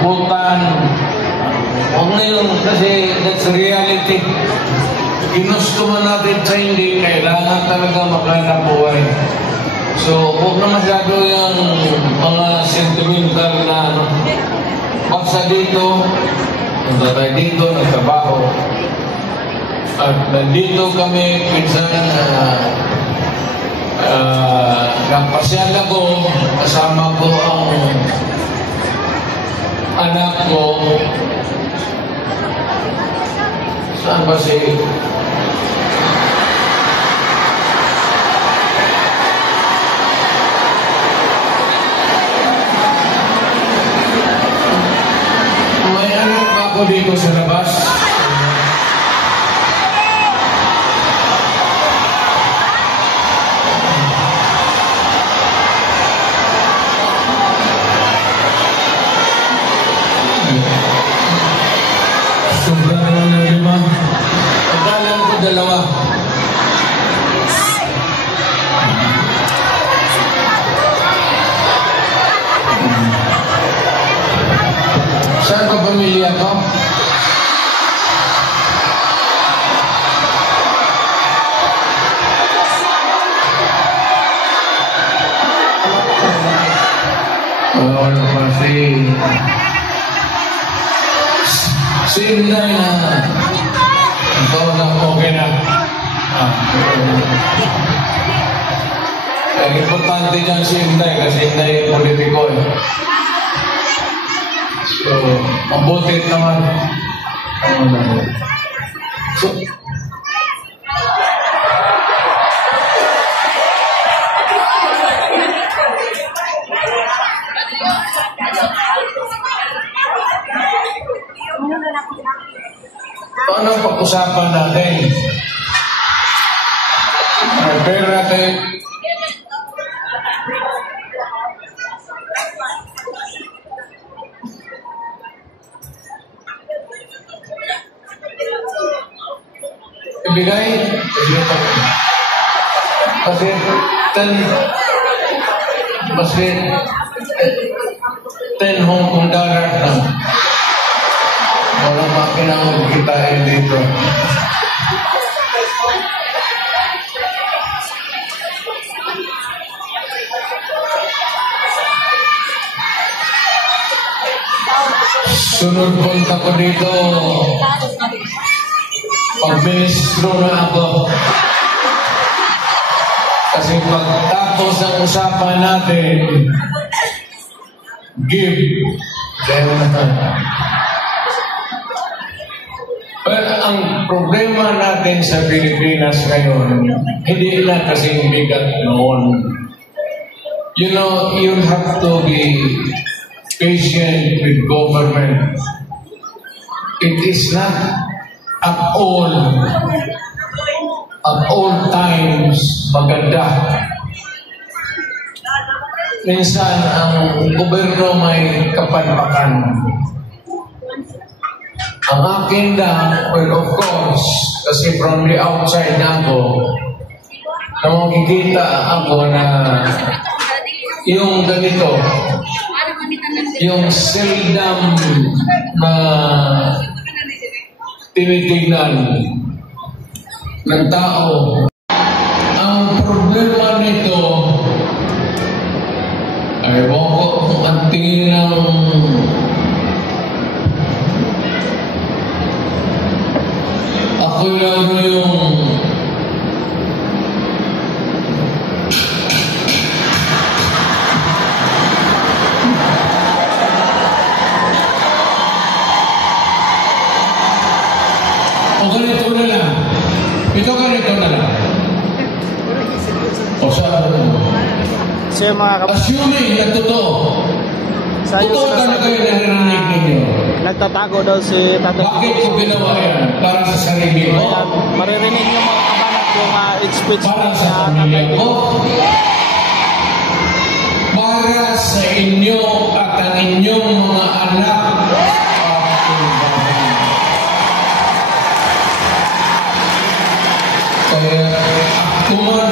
takutan. Huwag na yun kasi that's reality. Ginusto man natin sa hindi, kailangan talaga maghanap buhay. So, huwag na masyado yung mga sentimental na ano. Basta dito, punta tayo dito, nagtrabaho. At nandito kami, pinsan nagpasyal ako, kasama ko ang anak ko. Saan ba si... May anak ba ako dito sa labas? Dalawa. Saan ka pamilya ko? Ano pa si Inday na ito na okay na. Ang importante dyan si Inday kasi Inday yung politiko eh. So, mabutit naman. So, paano ang pag-usapan natin? Prepare natin. Ibigay. Kasi 10 Hong Kong dollar na. Walang makinang magkitain dito. Sunod punta ko dito, pag-ministro na ako. Kasi pagtapos ng usapan natin, give. Pero ang problema natin sa Pilipinas ngayon, hindi na kasing bigat noon. You know, you have to be patient with government. It is not at all times maganda. Minsan ang gobyerno may kapalpakan. Ang akin lang, well of course, kasi from the outside na ako, na makikita ako na yung ganito, yung seldom na tinitignan ng tao. Ang problema nito ay wako kung ang tingin ng ako lang yung o ganito na lang. Ito ganito na lang. O sa assuming na totoo. Totoo talaga yung narinig ninyo. Nagtatago daw si Tatay. Bakit ko ginawa yan? Para sa sarili mo? Maririnig niyo mga kabanat yung speech para sa pamilya ko? Para sa inyo at ang inyong mga anak. Kaya aktuman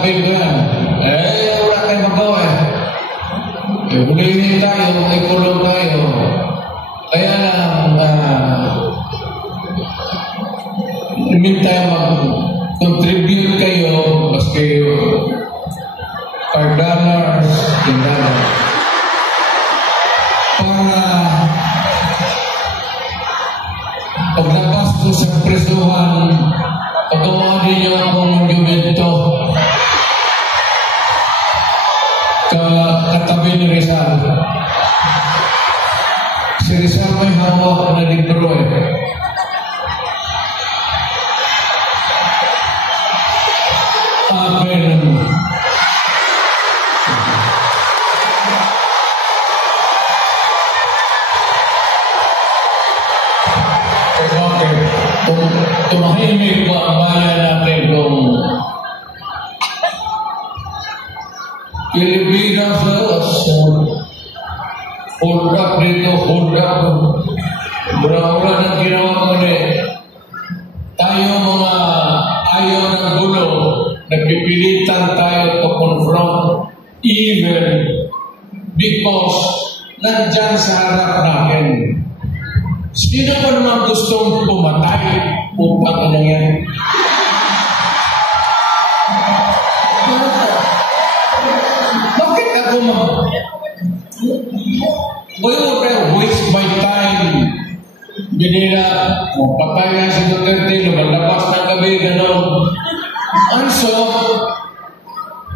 sabi ko yan, wala tayong magawa eh. Hulihin tayo, ikulong tayo. Kaya lang, hindi tayo mag-contribute kayo, mas kayo $5, $10. Para paglabas ko sa presuhan, pagawa din niyo akong monumento katabi ni Rizal. Si Rizal may hawak na libro eh. Amen. Tumahimik po ang bayan natin kung Pilipinas hold up dito, hold up. Wala nang ginawa ko tayo mga ayaw ng gulo, nagpipilitan tayo to confront evil because nandyan sa harap natin. Sino pa naman gustong pumatay upang na yan? Bakit ako why would I waste my time? Binira, patay na si Duterte, lumalabas ng gabi, gano'n. And so,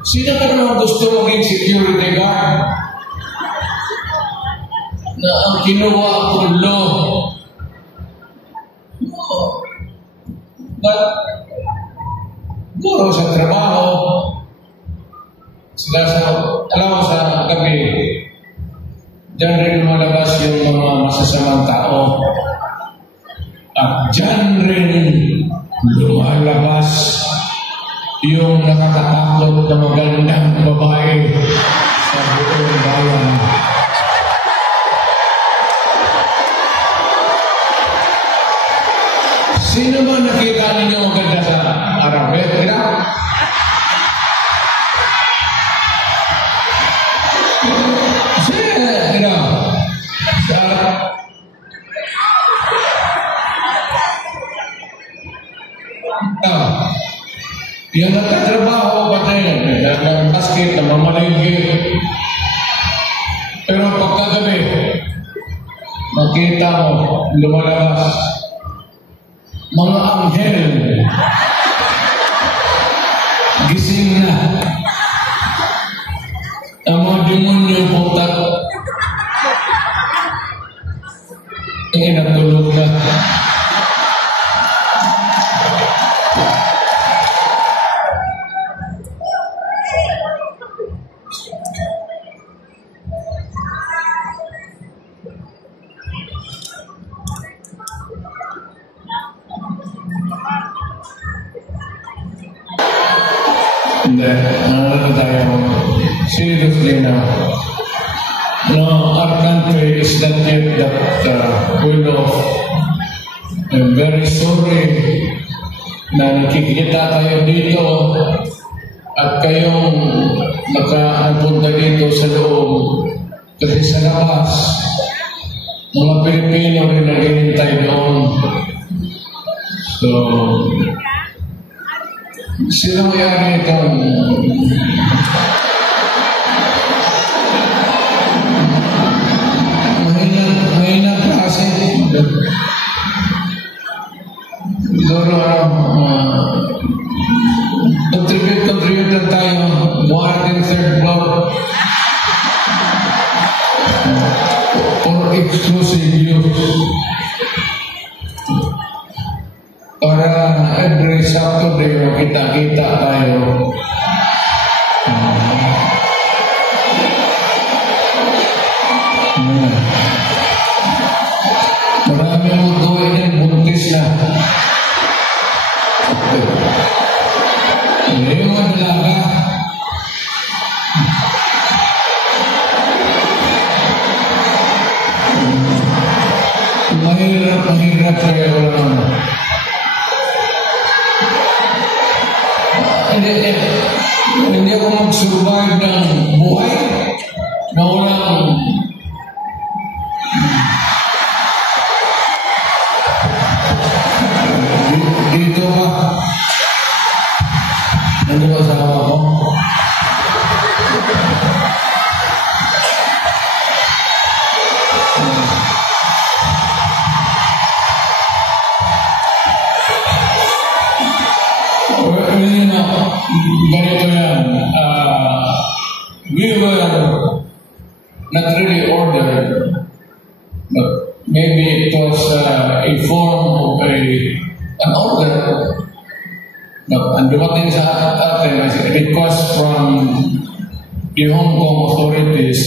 sino pa naman gusto maging security guard? Na ang kinuha akong law. But, puro sa trabaho, alam mo sa gabi, diyan rin lumalabas yung mga masasamang tao. At diyan rin lumalabas yung nakakatakot na magandang babae sa buong bayan. Sino ba nakita ninyo maganda sa Arabe? Kira? Kira? Sa yung nagtatrabaho pa tayo, ng basket, ng mamalinggi. Pero pagkagabi, makita mo, lumalabas, mga anghel, gising na. Ang mga demonyo putak, natulog na. Hindi, tayo. Seriously now. No, our country is not yet that full of. I'm very sorry na nakikita tayo dito at kayong nakapunta dito sa loob kasi sa labas mga Pilipino rin naghihintay doon. So, sino may-ari itong mahina kasi siguro contribute tayo buhatin third floor for exclusive use para every Saturday kita-kita tayo. Marami mo gawin yan, buntis na. Ewan talaga. Mahirap kayo lang. Hindi ako mag-survive ng buhay na walang dito ba? Ano ba sa ako? Ganito yan. We were not really ordered, but maybe it was a form of an order. Ang dumating sa atin as a request from the Hong Kong authorities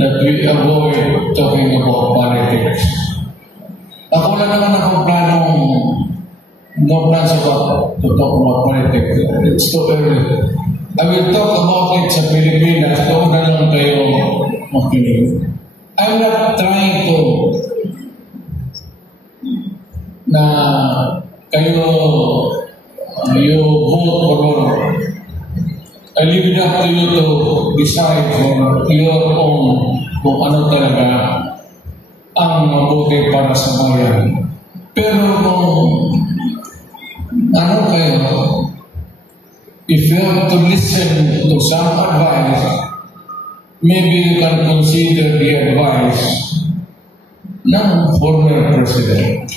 that we avoid talking about politics. Ako na naman akong planong no plans about to talk about politics. It's too early. I will talk about it sa Pilipinas. Doon na lang kayo makinig. I'm not trying to na kayo you vote for I leave it up to you to decide for your own kung ano talaga ang mabuti para sa bayan. Pero kung ano kayo, if you have to listen to some advice, maybe you can consider the advice ng former president.